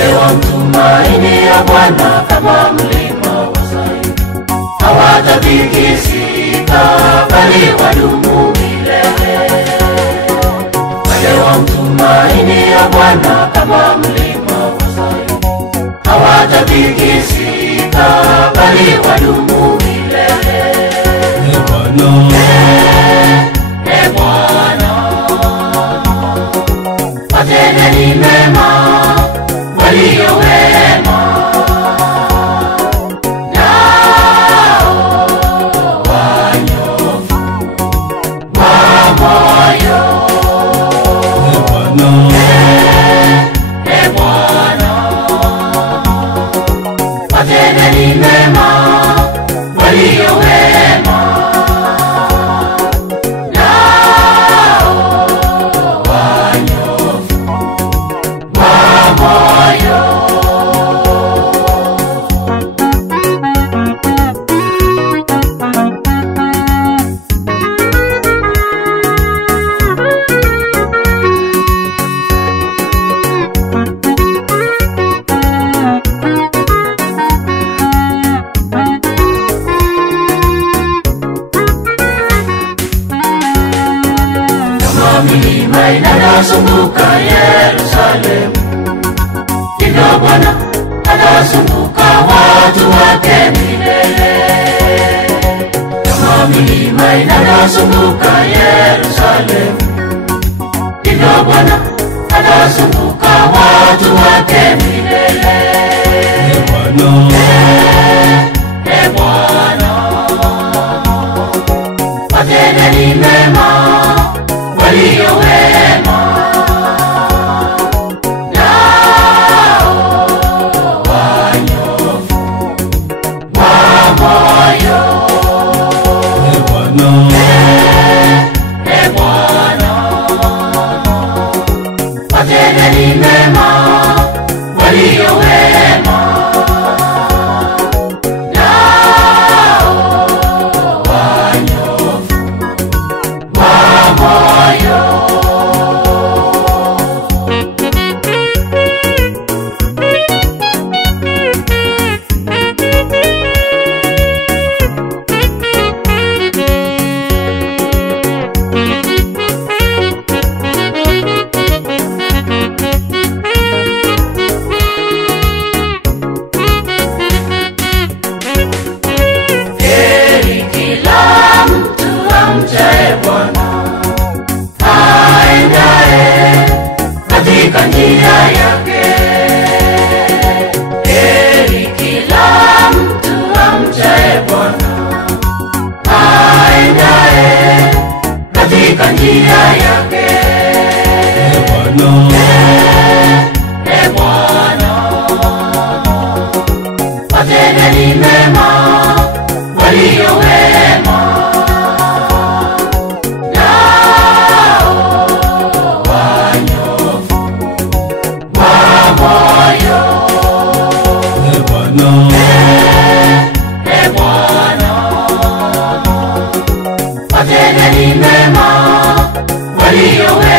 wale wamtumaini ya Bwana kama mlima wa Sayuni, hawatatikisika bali wadumu milele. Wale wamtumaini ya Bwana kama mlima wa Sayuni, hawatatikisika bali wadumu milele. Bwana, watendeni mema walio wema, nao wanyofu wa moyo. Bwana, watendeni mema walio wema, nao wanyofu wa moyo. Milima inayozunguka Yerusalemu, ndivyo Bwana anazunguka watu wake milele. Kama milima inayozunguka Yerusalemu, ndivyo Bwana anazunguka watu wake milele. Bwana, watendeni mema walio wema, nao wanyofu wa moyo. Bwana, watendeni mema walio wema, nao wanyofu wa moyo. Heri kila mtu amchaye Bwana, aendaye katika njia yake. Heri kila mtu amchaye Bwana, aendaye katika njia yake. Bwana, watendeni mema walio wema, nao wanyofu wa moyo. Bwana, watendeni mema walio wema,